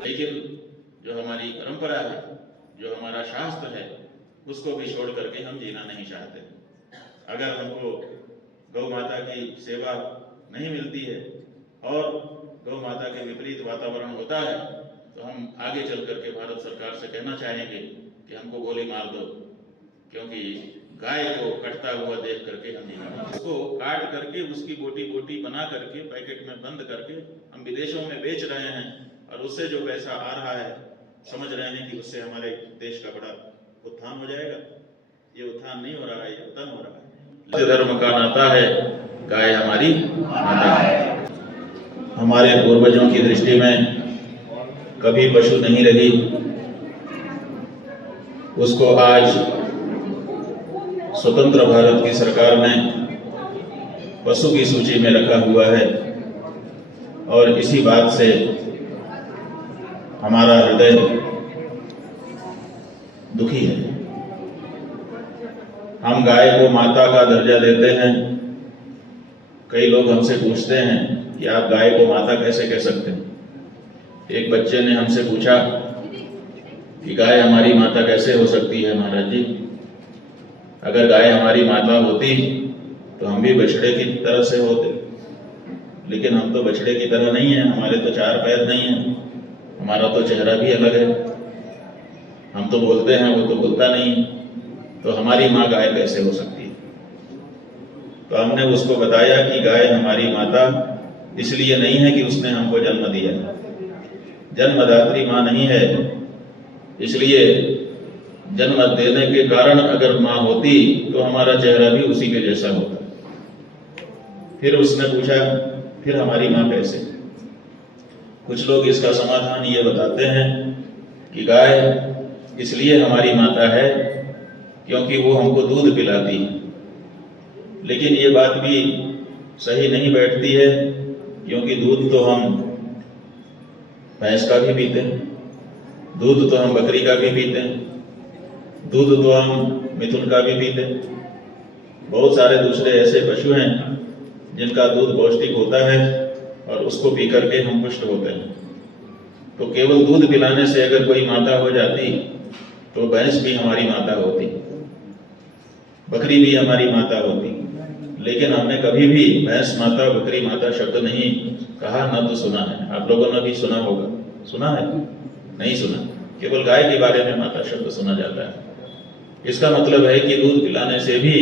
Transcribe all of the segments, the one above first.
लेकिन जो हमारी परंपरा है, जो हमारा शास्त्र है, उसको भी छोड़ करके हम जीना नहीं चाहते। अगर हमको गौ माता की सेवा नहीं मिलती है और गौ माता के विपरीत वातावरण होता है तो हम आगे चल करके भारत सरकार से कहना चाहेंगे कि हमको गोली मार दो, क्योंकि गाय को कटता हुआ देख करके हम जीना, उसको काट करके उसकी बोटी बोटी बना करके पैकेट में बंद करके हम विदेशों में बेच रहे हैं और उससे जो पैसा आ रहा है समझ रहे हैं कि उससे हमारे देश का बड़ा उत्थान हो जाएगा। ये उत्थान नहीं हो रहा है, ये पतन हो रहा है। धर्म का नाता है, गाय हमारी माता है। हमारे पूर्वजों की दृष्टि में कभी पशु नहीं रही, उसको आज स्वतंत्र भारत की सरकार ने पशु की सूची में रखा हुआ है और इसी बात से हमारा हृदय दुखी है। हम गाय को माता का दर्जा देते हैं। कई लोग हमसे पूछते हैं कि आप गाय को माता कैसे कह सकते हैं। एक बच्चे ने हमसे पूछा कि गाय हमारी माता कैसे हो सकती है महाराज जी, अगर गाय हमारी माता होती तो हम भी बछड़े की तरह से होते, लेकिन हम तो बछड़े की तरह नहीं है, हमारे तो 4 पैर नहीं है, हमारा तो चेहरा भी अलग है, हम तो बोलते हैं वो तो बोलता नहीं, तो हमारी माँ गाय कैसे हो सकती है। तो हमने उसको बताया कि गाय हमारी माता इसलिए नहीं है कि उसने हमको जन्म दिया, जन्मदात्री माँ नहीं है, इसलिए जन्म देने के कारण अगर माँ होती तो हमारा चेहरा भी उसी के जैसा होता। फिर उसने पूछा फिर हमारी माँ कैसे। कुछ लोग इसका समाधान ये बताते हैं कि गाय इसलिए हमारी माता है क्योंकि वो हमको दूध पिलाती है, लेकिन ये बात भी सही नहीं बैठती है, क्योंकि दूध तो हम भैंस का भी पीते हैं, दूध तो हम बकरी का भी पीते हैं, दूध तो हम मिथुन का भी पीते हैं। बहुत सारे दूसरे ऐसे पशु हैं जिनका दूध पौष्टिक होता है और उसको पी करके हम पुष्ट होते हैं। तो केवल दूध पिलाने से अगर कोई माता हो जाती तो भैंस भी हमारी माता होती, बकरी भी हमारी माता होती, लेकिन हमने कभी भी भैंस माता बकरी माता शब्द नहीं कहा, न तो सुना है। आप लोगों ने भी सुना होगा, सुना है? नहीं सुना। केवल गाय के बारे में माता शब्द सुना जाता है। इसका मतलब है कि दूध पिलाने से भी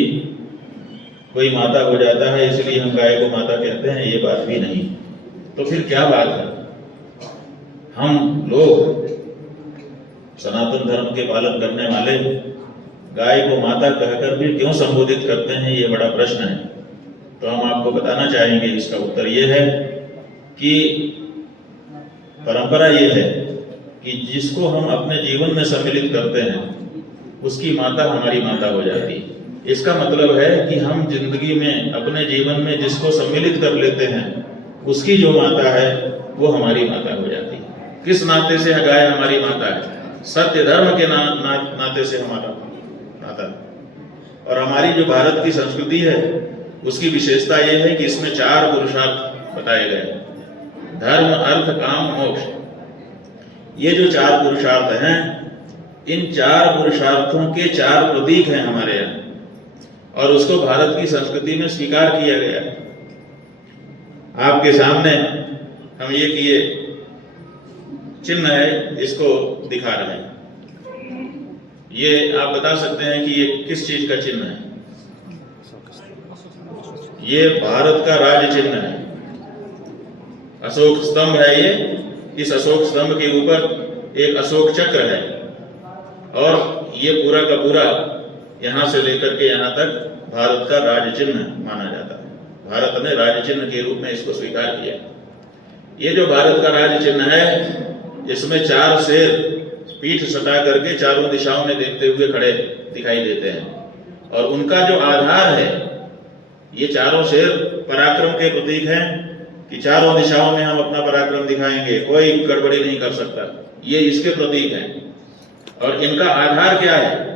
कोई माता हो जाता है, इसलिए हम गाय को माता कहते हैं, ये बात भी नहीं। तो फिर क्या बात है? हम लोग सनातन धर्म के पालन करने वाले गाय को माता कहकर भी क्यों संबोधित करते हैं, ये बड़ा प्रश्न है। तो हम आपको बताना चाहेंगे, इसका उत्तर ये है कि परंपरा ये है कि जिसको हम अपने जीवन में सम्मिलित करते हैं उसकी माता हमारी माता हो जाती है। इसका मतलब है कि हम जिंदगी में अपने जीवन में जिसको सम्मिलित कर लेते हैं उसकी जो माता है वो हमारी माता हो जाती है। किस नाते से गाय हमारी माता है? सत्य धर्म के नाते से हमारा नाता है। और हमारी जो भारत की संस्कृति है उसकी विशेषता यह है कि इसमें 4 पुरुषार्थ बताए गए, धर्म अर्थ काम मोक्ष। ये जो 4 पुरुषार्थ हैं, इन 4 पुरुषार्थों के 4 प्रतीक हैं हमारे यहाँ, और उसको भारत की संस्कृति में स्वीकार किया गया है। आपके सामने हम ये किए चिन्ह है, इसको दिखा रहे हैं। ये आप बता सकते हैं कि ये किस चीज का चिन्ह है? ये भारत का राज्य चिन्ह है, अशोक स्तंभ है ये। इस अशोक स्तंभ के ऊपर एक अशोक चक्र है और ये पूरा का पूरा यहां से लेकर के यहां तक भारत का राज्य चिन्ह माना जाता है। भारत ने राज्य चिन्ह के रूप में इसको स्वीकार किया। ये जो भारत का राज्य चिन्ह है, इसमें 4 शेर पीठ सटा करके चारों दिशाओं में देखते हुए खड़े दिखाई देते हैं, और उनका जो आधार है, ये चारों शेर पराक्रम के प्रतीक हैं कि चारों दिशाओं में हम अपना पराक्रम दिखाएंगे, कोई गड़बड़ी नहीं कर सकता। ये इसके प्रतीक हैं। और इनका आधार क्या है?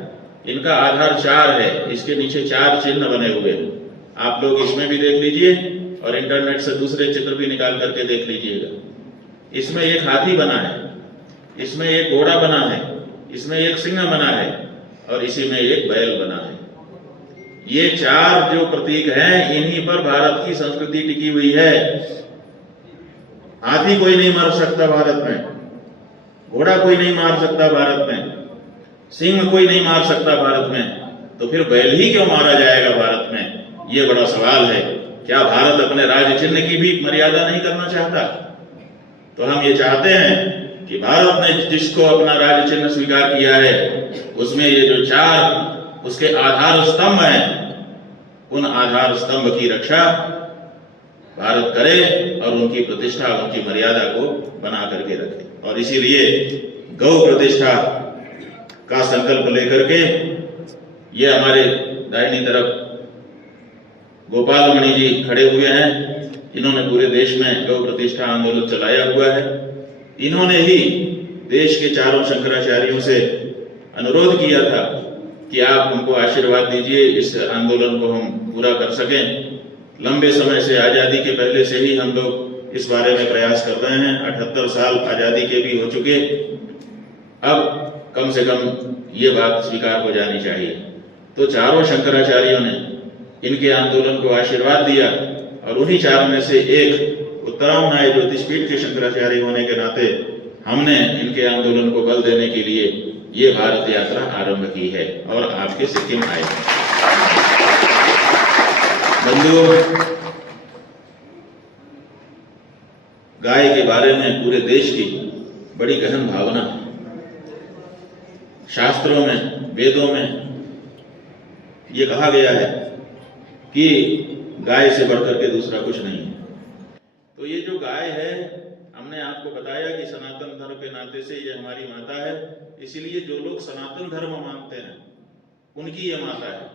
इनका आधार 4 है। इसके नीचे 4 चिन्ह बने हुए हैं। आप लोग इसमें भी देख लीजिए और इंटरनेट से दूसरे चित्र भी निकाल करके देख लीजिएगा। इसमें एक हाथी बना है इसमें एक घोड़ा बना है, इसमें एक सिंह बना है और इसी में एक बैल बना है। ये चार जो प्रतीक हैं, इन्हीं पर भारत की संस्कृति टिकी हुई है। हाथी कोई नहीं मार सकता भारत में, घोड़ा कोई नहीं मार सकता भारत में, सिंह कोई नहीं मार सकता भारत में, तो फिर बैल ही क्यों मारा जाएगा भारत में? ये बड़ा सवाल है। क्या भारत अपने राज्य चिन्ह की भी मर्यादा नहीं करना चाहता? तो हम ये चाहते हैं कि भारत ने जिसको अपना राज्य चिन्ह स्वीकार किया है, उसमें ये जो चार उसके आधार स्तंभ हैं, उन आधार स्तंभ की रक्षा भारत करे और उनकी प्रतिष्ठा, उनकी मर्यादा को बना करके रखे। और इसीलिए गौ प्रतिष्ठा का संकल्प लेकर के ये हमारे दाहिनी तरफ गोपाल मणि जी खड़े हुए हैं। इन्होंने पूरे देश में गौ प्रतिष्ठा आंदोलन चलाया हुआ है। इन्होंने ही देश के चारों शंकराचार्यों से अनुरोध किया था कि आप हमको आशीर्वाद दीजिए, इस आंदोलन को हम पूरा कर सकें। लंबे समय से, आजादी के पहले से ही हम लोग इस बारे में प्रयास कर रहे हैं। 78 साल आजादी के भी हो चुके, अब कम से कम ये बात स्वीकार हो जानी चाहिए। तो चारों शंकराचार्यों ने इनके आंदोलन को आशीर्वाद दिया और उन्हीं चारों में से एक उत्तरामनाय ज्योतिषपीठ के शंकराचार्य होने के नाते हमने इनके आंदोलन को बल देने के लिए ये भारत यात्रा आरंभ की है और आपके सिक्किम आए। बंधुओं, गाय के बारे में पूरे देश की बड़ी गहन भावना है। शास्त्रों में, वेदों में ये कहा गया है कि गाय से बढ़कर के दूसरा कुछ नहीं है। तो ये जो गाय है, हमने आपको बताया कि सनातन धर्म के नाते से ये हमारी माता है। इसीलिए जो लोग सनातन धर्म मानते हैं उनकी ये माता है।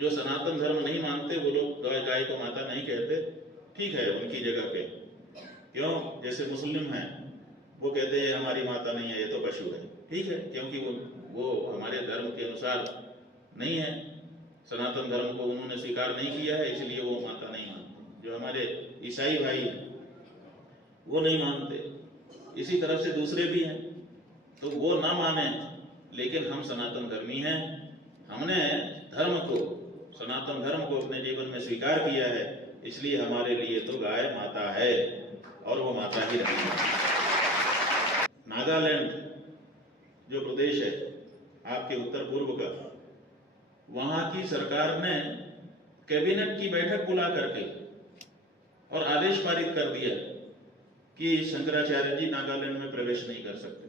जो सनातन धर्म नहीं मानते वो लोग गाय को माता नहीं कहते। ठीक है, उनकी जगह पे क्यों, जैसे मुस्लिम हैं वो कहते हैं हमारी माता नहीं है, ये तो पशु है। ठीक है, क्योंकि वो हमारे धर्म के अनुसार नहीं है, सनातन धर्म को उन्होंने स्वीकार नहीं किया है, इसलिए वो माता नहीं मानते। जो हमारे ईसाई भाई वो नहीं मानते, इसी तरह से दूसरे भी हैं। तो वो ना माने, लेकिन हम सनातन धर्मी हैं। हमने धर्म को, सनातन धर्म को अपने जीवन में स्वीकार किया है, इसलिए हमारे लिए तो गाय माता है और वो माता ही रहेगी। नागालैंड जो प्रदेश है आपके उत्तर पूर्व का, वहां की सरकार ने कैबिनेट की बैठक बुला करके और आदेश पारित कर दिया कि शंकराचार्य जी नागालैंड में प्रवेश नहीं कर सकते।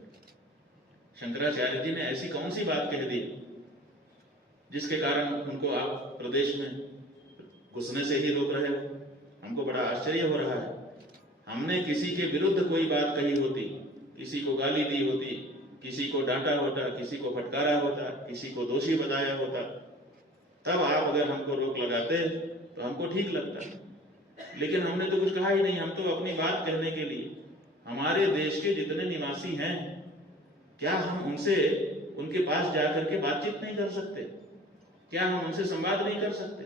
शंकराचार्य जी ने ऐसी कौन सी बात कह दी जिसके कारण उनको आप प्रदेश में घुसने से ही रोक रहे हो? हमको बड़ा आश्चर्य हो रहा है। हमने किसी के विरुद्ध कोई बात कही होती, किसी को गाली दी होती, किसी को डांटा होता, किसी को फटकारा होता, किसी को दोषी बताया होता, तब आप अगर हमको रोक लगाते तो हमको ठीक लगता। लेकिन हमने तो कुछ कहा ही नहीं। हम तो अपनी बात कहने के लिए, हमारे देश के जितने निवासी हैं, क्या हम उनसे, उनके पास जाकर के बातचीत नहीं कर सकते? क्या हम उनसे संवाद नहीं कर सकते?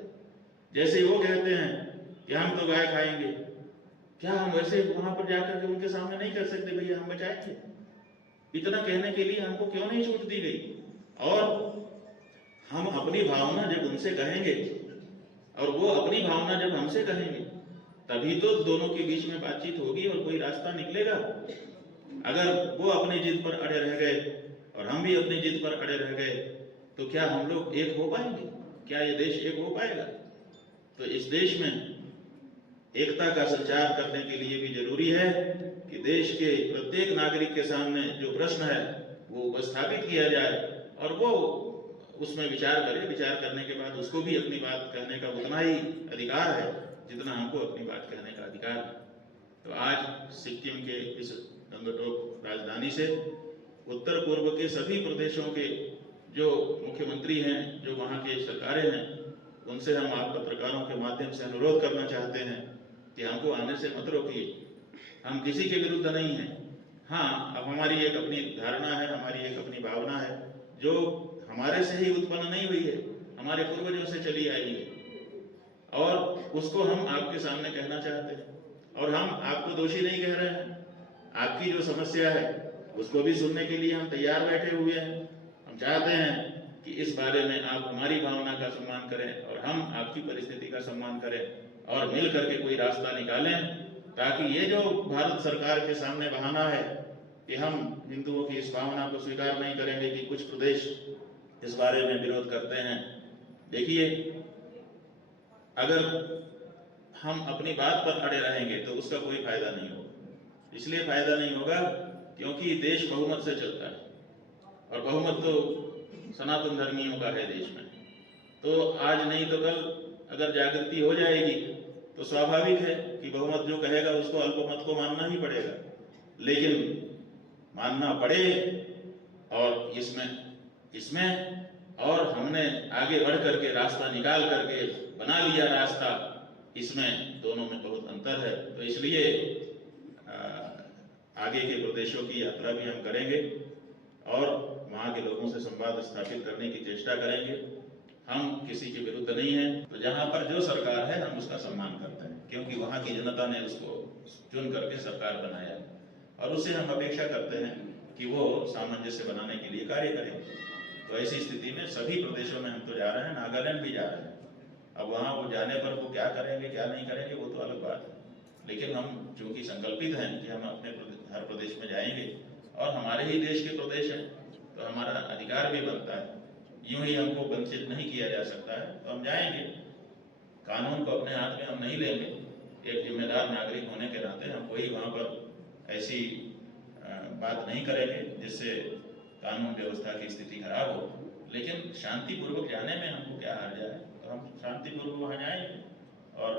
जैसे वो कहते हैं कि हम तो गाय खाएंगे, क्या हम वैसे वहां पर जाकर के उनके सामने नहीं कर सकते, भैया हम बचाएंगे? इतना कहने के लिए हमको क्यों नहीं छूट दी गई? और हम अपनी भावना जब उनसे कहेंगे और वो अपनी भावना जब हमसे कहेंगे, तभी तो दोनों के बीच में बातचीत होगी और कोई रास्ता निकलेगा। अगर वो अपनी जिद पर अड़े रह गए और हम भी अपनी जिद पर अड़े रह गए, तो क्या हम लोग एक हो पाएंगे? क्या ये देश एक हो पाएगा? तो इस देश में एकता का संचार करने के लिए भी जरूरी है कि देश के प्रत्येक नागरिक के सामने जो प्रश्न है वो उपस्थापित किया जाए और वो उसमें विचार करे। विचार करने के बाद उसको भी अपनी बात कहने का उतना ही अधिकार है जितना हमको अपनी बात कहने का अधिकार है। तो आज सिक्किम के इस गंगटोक राजधानी से उत्तर पूर्व के सभी प्रदेशों के जो मुख्यमंत्री हैं, जो वहाँ के सरकारें हैं, उनसे हम आप पत्रकारों के माध्यम से अनुरोध करना चाहते हैं कि हमको आने से मत रोकिए। हम किसी के विरुद्ध नहीं हैं। हाँ, अब हमारी एक अपनी धारणा है, हमारी एक अपनी भावना है जो हमारे से ही उत्पन्न नहीं हुई है, हमारे पूर्वजों से चली आई है और उसको हम आपके सामने कहना चाहते हैं। और हम आपको दोषी नहीं कह रहे हैं। आपकी जो समस्या है उसको भी सुनने के लिए हम तैयार बैठे हुए हैं। हम चाहते हैं कि इस बारे में आप हमारी भावना का सम्मान करें और हम आपकी परिस्थिति का सम्मान करें और मिल करके कोई रास्ता निकालें, ताकि ये जो भारत सरकार के सामने बहाना है कि हम हिंदुओं की इस भावना को स्वीकार नहीं करेंगे कि कुछ प्रदेश इस बारे में विरोध करते हैं। देखिए, अगर हम अपनी बात पर अड़े रहेंगे तो उसका कोई फायदा नहीं होगा। इसलिए फायदा नहीं होगा क्योंकि देश बहुमत से चलता है और बहुमत तो सनातन धर्मियों का है देश में। तो आज नहीं तो कल अगर जागृति हो जाएगी तो स्वाभाविक है कि बहुमत जो कहेगा उसको अल्पमत को मानना ही पड़ेगा। लेकिन मानना पड़े और इसमें और हमने आगे बढ़ करके रास्ता निकाल करके बना लिया रास्ता, इसमें दोनों में बहुत अंतर है। तो इसलिए आगे के प्रदेशों की यात्रा भी हम करेंगे और वहाँ के लोगों से संवाद स्थापित करने की चेष्टा करेंगे। हम किसी के विरुद्ध नहीं हैं, तो जहाँ पर जो सरकार है हम उसका सम्मान करते हैं, क्योंकि वहाँ की जनता ने उसको चुन करके सरकार बनाया और उससे हम अपेक्षा करते हैं कि वो सामंजस्य बनाने के लिए कार्य करेंगे। तो ऐसी स्थिति में सभी प्रदेशों में हम तो जा रहे हैं, नागालैंड भी जा रहे हैं। अब वहाँ वो जाने पर वो क्या करेंगे क्या नहीं करेंगे वो तो अलग बात है, लेकिन हम चूंकि संकल्पित हैं कि हम अपने हर प्रदेश में जाएंगे और हमारे ही देश के प्रदेश हैं तो हमारा अधिकार भी बनता है, यूं ही हमको वंचित नहीं किया जा सकता है। तो हम जाएंगे, कानून को अपने हाथ में हम नहीं लेंगे। एक जिम्मेदार नागरिक होने के नाते हम कोई वहाँ पर ऐसी बात नहीं करेंगे जिससे कानून व्यवस्था की स्थिति खराब हो, लेकिन शांतिपूर्वक जाने में हमको क्या हार जाए। तो हम शांतिपूर्वक वहाँ जाएंगे और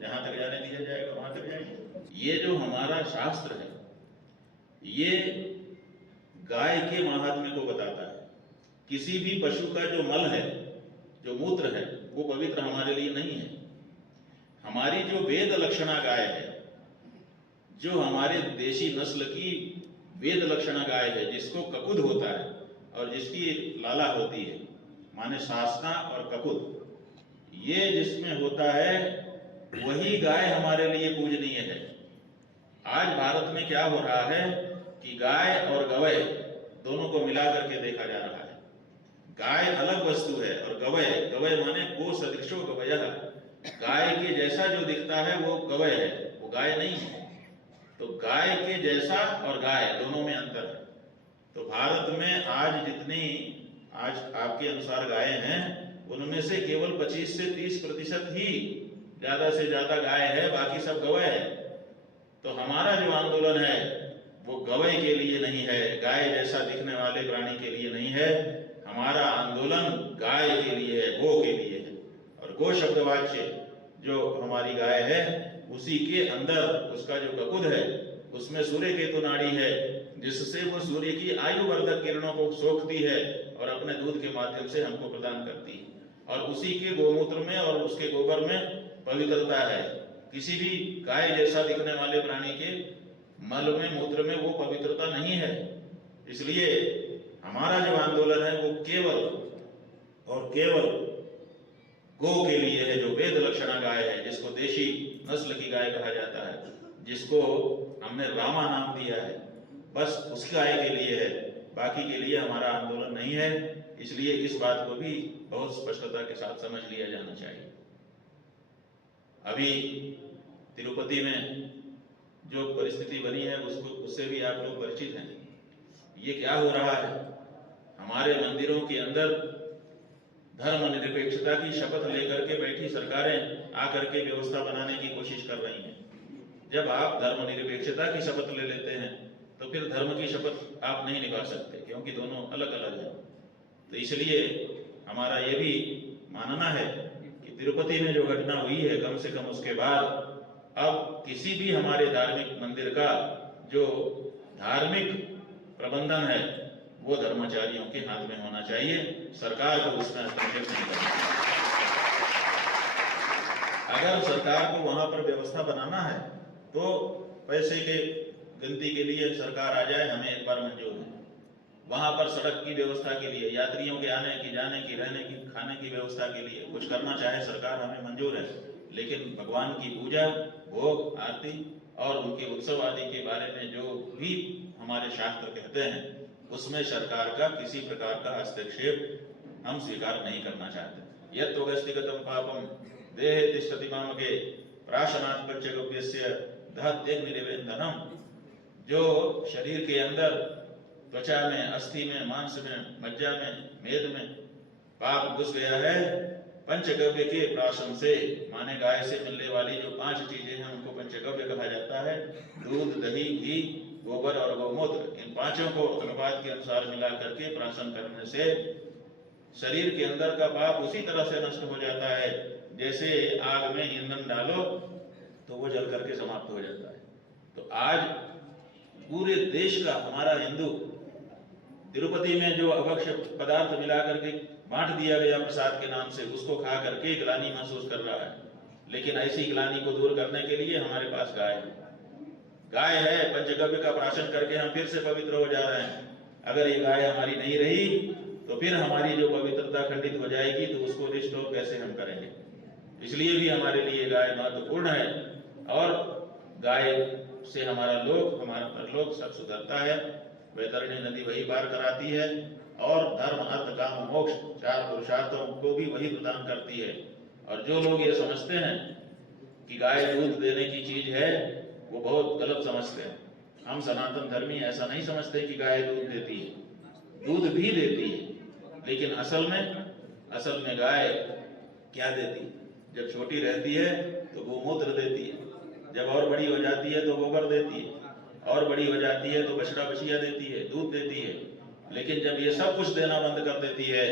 जहाँ तक जाने दिया जाएगा वहाँ तक जाएंगे। ये जो हमारा शास्त्र है ये गाय के महात्म्य को बताता है। किसी भी पशु का जो मल है, जो मूत्र है, वो पवित्र हमारे लिए नहीं है। हमारी जो वेद लक्षणा गाय है, जो हमारे देशी नस्ल की वेद लक्षणा गाय है, जिसको ककुद होता है और जिसकी लाला होती है, माने सासना और ककुद, ये जिसमें होता है वही गाय हमारे लिए पूजनीय है। आज भारत में क्या हो रहा है कि गाय और गवय दोनों को मिला करके देखा जा रहा है। गाय अलग वस्तु है और गवय माने गो सदृशो गवयः, गाय के जैसा जो दिखता है वो गवय है, वो गाय नहीं है। तो गाय के जैसा और गाय दोनों में अंतर है। तो भारत में आज जितनी आज आपके अनुसार गाय हैं उनमें से केवल 25 से 30% ही ज्यादा से ज्यादा गाय है, बाकी सब गवय है। तो हमारा जो आंदोलन है वो गवय के लिए नहीं है, गाय जैसा दिखने वाले प्राणी के लिए नहीं है। हमारा आंदोलन गाय के लिए है, गो के लिए है। और गो शब्दवाच्य जो हमारी गाय है उसी के अंदर उसका जो ककुद है उसमें सूर्य केतु नाड़ी है, जिससे वो सूर्य की आयु वर्धक किरणों को सोखती है और अपने दूध के माध्यम से हमको प्रदान करती है। और उसी के गोमूत्र में और उसके गोबर में पवित्रता है। किसी भी गाय जैसा दिखने वाले प्राणी के मल में, मूत्र में वो पवित्रता नहीं है। इसलिए हमारा जो आंदोलन है वो केवल और केवल गो के लिए है, जो वेद लक्षणा गाय है, जिसको देशी नस्ल की गाय कहा जाता है, जिसको हमने रामा नाम दिया है, बस उस गाय के लिए है, बाकी के लिए हमारा आंदोलन नहीं है। इसलिए इस बात को भी बहुत स्पष्टता के साथ समझ लिया जाना चाहिए। अभी तिरुपति में जो परिस्थिति बनी है उससे भी आप लोग परिचित हैं। ये क्या हो रहा है, हमारे मंदिरों के अंदर धर्मनिरपेक्षता की शपथ लेकर के बैठी सरकारें आकर के व्यवस्था बनाने की कोशिश कर रही हैं। जब आप धर्मनिरपेक्षता की शपथ ले लेते हैं तो फिर धर्म की शपथ आप नहीं निभा सकते, क्योंकि दोनों अलग अलग हैं। तो इसलिए हमारा ये भी मानना है कि तिरुपति में जो घटना हुई है, कम से कम उसके बाद अब किसी भी हमारे धार्मिक मंदिर का जो धार्मिक प्रबंधन है वो धर्माचार्यों के हाथ में होना चाहिए, सरकार को उसमें हस्तक्षेप नहीं करना। अगर सरकार को वहां पर व्यवस्था बनाना है तो पैसे के गिनती के लिए सरकार आ जाए, हमें एक बार मंजूर है। वहां पर सड़क की व्यवस्था के लिए, यात्रियों के आने की, जाने की, रहने की, खाने की व्यवस्था के लिए कुछ करना चाहे सरकार, हमें मंजूर है। लेकिन भगवान की पूजा, भोग, आरती और उनके उत्सव आदि के बारे में जो भी हम हमारे शास्त्र कहते हैं उसमें सरकार का किसी प्रकार का हस्तक्षेप हम स्वीकार नहीं करना चाहते। यत् व्यक्तिगतम पापम देहे तिष्ठति मामके प्राशनात् पंचगव्यस्य दहत्यग्निरिवेन्दनम। जो शरीर के अंदर त्वचा में, अस्थि में, मांस में, मज्जा में, मेद में पाप घुस गया है, पंचगव्य के प्राशन से, माने गाय से मिलने वाली जो 5 चीजें हैं उनको पंचगव्य कहा जाता है। दूध, दही, घी, गोबर और गौमूत्र, इन 5 को अनुपात के अनुसार मिला करके प्राशन करने से शरीर के अंदर का पाप उसी तरह से नष्ट हो जाता है जैसे आग में ईंधन डालो तो वो जल करके समाप्त हो जाता है। तो आज पूरे देश का हमारा हिंदू तिरुपति में जो अभक्ष्य पदार्थ मिला करके बांट दिया गया प्रसाद के नाम से, उसको खा करके ग्लानि महसूस कर रहा है। लेकिन ऐसी ग्लानि को दूर करने के लिए हमारे पास गाय है, पंचगव्य का प्राशन करके हम फिर से पवित्र हो जा रहे हैं। अगर ये गाय हमारी नहीं रही तो फिर हमारी जो पवित्रता खंडित हो जाएगी, तो उसको रिस्टोर कैसे हम करेंगे। इसलिए भी हमारे लिए गाय महत्वपूर्ण है और गाय से हमारा परलोक सब सुधरता है। वैतरणी नदी वही पार कराती है और धर्म, अर्थ, काम, मोक्ष 4 पुरुषार्थों को भी वही प्रदान करती है। और जो लोग ये समझते हैं कि गाय दूध देने की चीज है, वो बहुत गलत समझते हैं। हम सनातन धर्मी ऐसा नहीं समझते कि गाय दूध देती है, दूध भी देती है, लेकिन असल में गाय क्या देती है? जब छोटी रहती है तो गोमूत्र देती है, जब और बड़ी हो जाती है तो गोबर देती है, और बड़ी हो जाती है तो बछड़ा बछिया देती है, दूध देती है। लेकिन जब ये सब कुछ देना बंद कर देती है,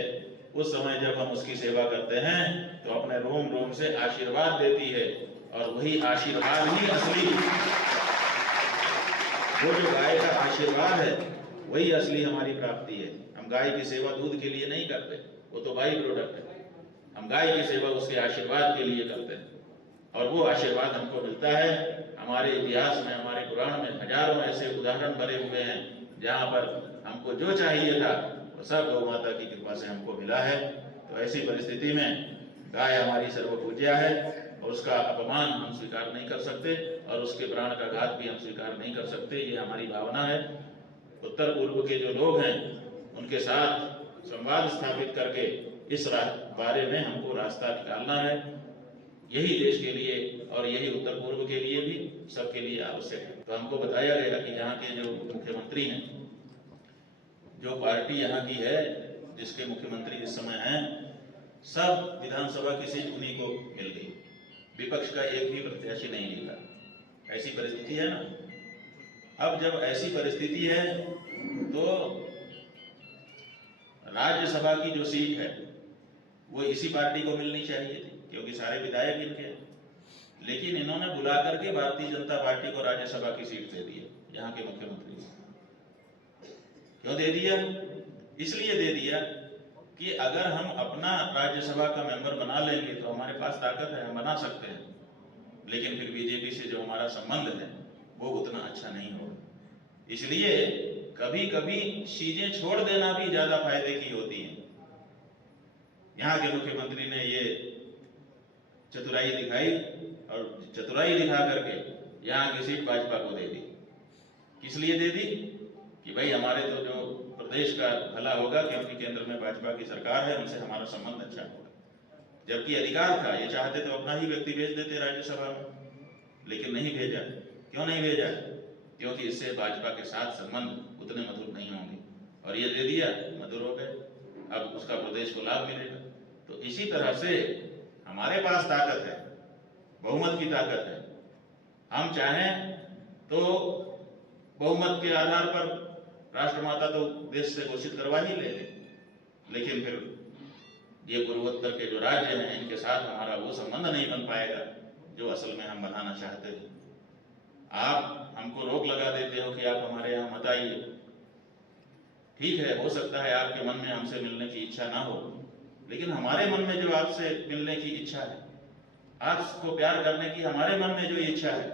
उस समय जब हम उसकी सेवा करते हैं तो अपने रोम रोम से आशीर्वाद देती है। और वही आशीर्वाद ही असली, वो जो गाय का आशीर्वाद है वही असली हमारी प्राप्ति है। हम गाय की सेवा दूध के लिए नहीं करते, वो तो बाई प्रोडक्ट है। हम गाय की सेवा उसके आशीर्वाद के लिए करते हैं और वो आशीर्वाद हमको मिलता है। हमारे इतिहास में, हमारे पुराण में हजारों ऐसे उदाहरण भरे हुए हैं जहां पर हमको जो चाहिए था वो सब गौ माता की कृपा से हमको मिला है। तो ऐसी परिस्थिति में गाय हमारी सर्वपूज्या है और उसका अपमान हम स्वीकार नहीं कर सकते और उसके प्राण का घात भी हम स्वीकार नहीं कर सकते। ये हमारी भावना है। उत्तर पूर्व के जो लोग हैं उनके साथ संवाद स्थापित करके इस बारे में हमको रास्ता निकालना है। यही देश के लिए और यही उत्तर पूर्व के लिए भी, सबके लिए आवश्यक है। तो हमको बताया गया कि यहाँ के जो मुख्यमंत्री हैं, जो पार्टी यहाँ की है, जिसके मुख्यमंत्री इस समय हैं, सब विधानसभा की सीट उन्हीं को मिल गई। विपक्ष का एक भी प्रत्याशी नहीं जीता। ऐसी परिस्थिति है ना। अब जब ऐसी परिस्थिति है तो राज्यसभा की जो सीट है वो इसी पार्टी को मिलनी चाहिए थी, क्योंकि सारे विधायक इनके हैं। लेकिन इन्होंने बुला करके भारतीय जनता पार्टी को राज्यसभा की सीट दे दी है। यहाँ के मुख्यमंत्री क्यों दे दिया? इसलिए दे दिया कि अगर हम अपना राज्यसभा का मेंबर बना लेंगे तो हमारे पास ताकत है, हम बना सकते हैं। लेकिन फिर बीजेपी से जो हमारा संबंध है वो उतना अच्छा नहीं होगा। इसलिए कभी कभी चीजें छोड़ देना भी ज्यादा फायदे की होती है। यहाँ के मुख्यमंत्री ने ये चतुराई दिखाई और चतुराई दिखा करके यहाँ की सीट भाजपा को दे दी। किस लिए दे दी? कि भाई हमारे तो जो प्रदेश का भला होगा, क्योंकि केंद्र में भाजपा की सरकार है, उनसे हमारा संबंध अच्छा होगा। जबकि अधिकार था, ये चाहते तो अपना ही व्यक्ति भेज देते राज्यसभा में, लेकिन नहीं भेजा। क्यों नहीं भेजा? क्योंकि इससे भाजपा के साथ संबंध उतने मधुर नहीं होंगे। और ये दे दिया, मधुर हो गए, अब उसका प्रदेश को लाभ मिलेगा। तो इसी तरह से हमारे पास ताकत है, बहुमत की ताकत है। हम चाहें तो बहुमत के आधार पर राष्ट्रमाता तो देश से घोषित करवा ही ले, लेकिन फिर ये पूर्वोत्तर के जो राज्य हैं इनके साथ हमारा वो संबंध नहीं बन पाएगा जो असल में हम बनाना चाहते हैं। आप हमको रोक लगा देते हो कि आप हमारे यहाँ मत आइए। ठीक है, हो सकता है आपके मन में हमसे मिलने की इच्छा ना हो, लेकिन हमारे मन में जो आपसे मिलने की इच्छा है, आपको प्यार करने की हमारे मन में जो इच्छा है,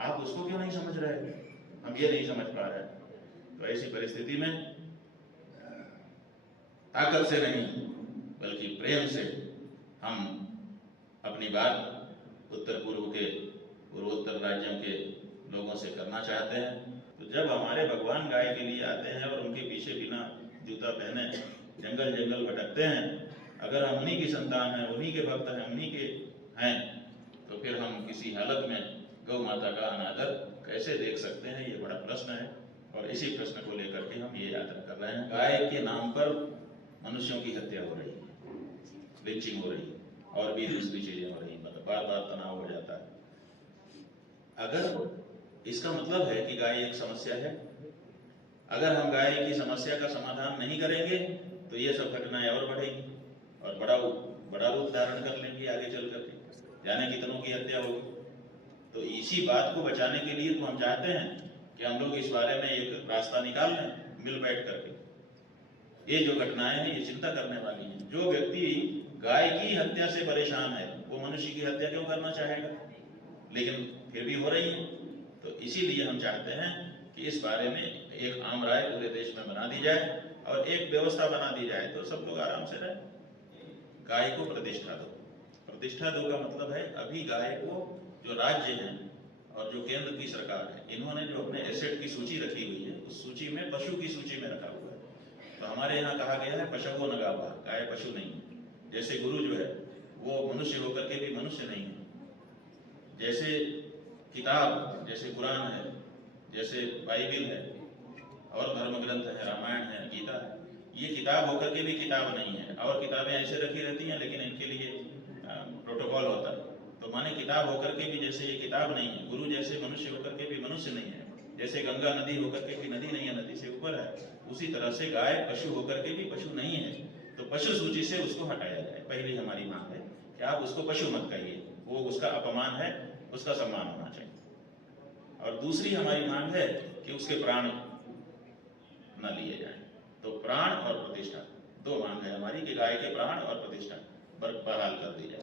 आप उसको क्यों नहीं समझ रहे? हम ये नहीं समझ पा रहे। तो ऐसी परिस्थिति में ताकत से नहीं बल्कि प्रेम से हम अपनी बात उत्तर पूर्व के पूर्वोत्तर राज्यों के लोगों से करना चाहते हैं। तो जब हमारे भगवान गाय के लिए आते हैं और उनके पीछे बिना जूता पहने जंगल जंगल भटकते हैं, अगर हम उन्हीं की संतान हैं, उन्हीं के भक्त हैं, उन्हीं के हैं, तो फिर हम किसी हालत में गौ माता का अनादर कैसे देख सकते हैं? ये बड़ा प्रश्न है और इसी प्रश्न को लेकर के हम ये यात्रा कर रहे हैं। गाय के नाम पर मनुष्यों की हत्या हो रही है, लिंचिंग हो रही है और भी दूसरी चीजें हो रही है, बार बार तनाव हो जाता है। अगर इसका मतलब है कि गाय एक समस्या है, अगर हम गाय की समस्या का समाधान नहीं करेंगे तो ये सब घटनाएं और बढ़ेंगी और बड़ा रूप धारण कर लेंगी आगे चल करके, जाने कितनों की हत्या होगी। तो इसी बात को बचाने के लिए तो हम चाहते हैं कि हम लोग इस बारे में एक रास्ता निकाल लें मिल बैठ करके। ये जो घटनाएं हैं ये चिंता करने वाली हैं। जो व्यक्ति गाय की हत्या से परेशान है वो मनुष्य की हत्या क्यों करना चाहेगा? लेकिन फिर भी हो रही है। तो इसीलिए हम चाहते हैं कि इस बारे में एक आम राय पूरे देश में बना दी जाए और एक व्यवस्था बना दी जाए तो सब लोग आराम से रहे। गाय को प्रतिष्ठा दो। प्रतिष्ठा दो का मतलब है अभी गाय को जो राज्य है और जो केंद्र की सरकार है, इन्होंने जो अपने एसेट की सूची रखी हुई है उस सूची में पशु की सूची में रखा हुआ है। तो हमारे यहाँ कहा गया है पशुओं न गावा, गाय पशु नहीं है। जैसे गुरु जो है वो मनुष्य होकर के भी मनुष्य नहीं है। जैसे किताब, जैसे कुरान है, जैसे बाइबिल है और धर्म ग्रंथ है, रामायण है, गीता है, ये किताब होकर के भी किताब नहीं है। और किताबें ऐसे रखी रहती हैं लेकिन इनके लिए प्रोटोकॉल होता है। तो माने किताब होकर के भी जैसे ये किताब नहीं है, गुरु जैसे मनुष्य होकर के भी मनुष्य नहीं है, जैसे गंगा नदी होकर के भी नदी नहीं है, नदी से ऊपर है, उसी तरह से गाय पशु होकर के भी पशु नहीं है। तो पशु सूची से उसको हटाया जाए, पहली हमारी मांग है कि आप उसको पशु मत कहिए, वो उसका अपमान है, उसका सम्मान होना चाहिए। और दूसरी हमारी मांग है कि उसके प्राण न लिए जाए। तो प्राण और प्रतिष्ठा दो मांग है हमारी कि गाय के प्राण और प्रतिष्ठा बहाल कर दी जाए।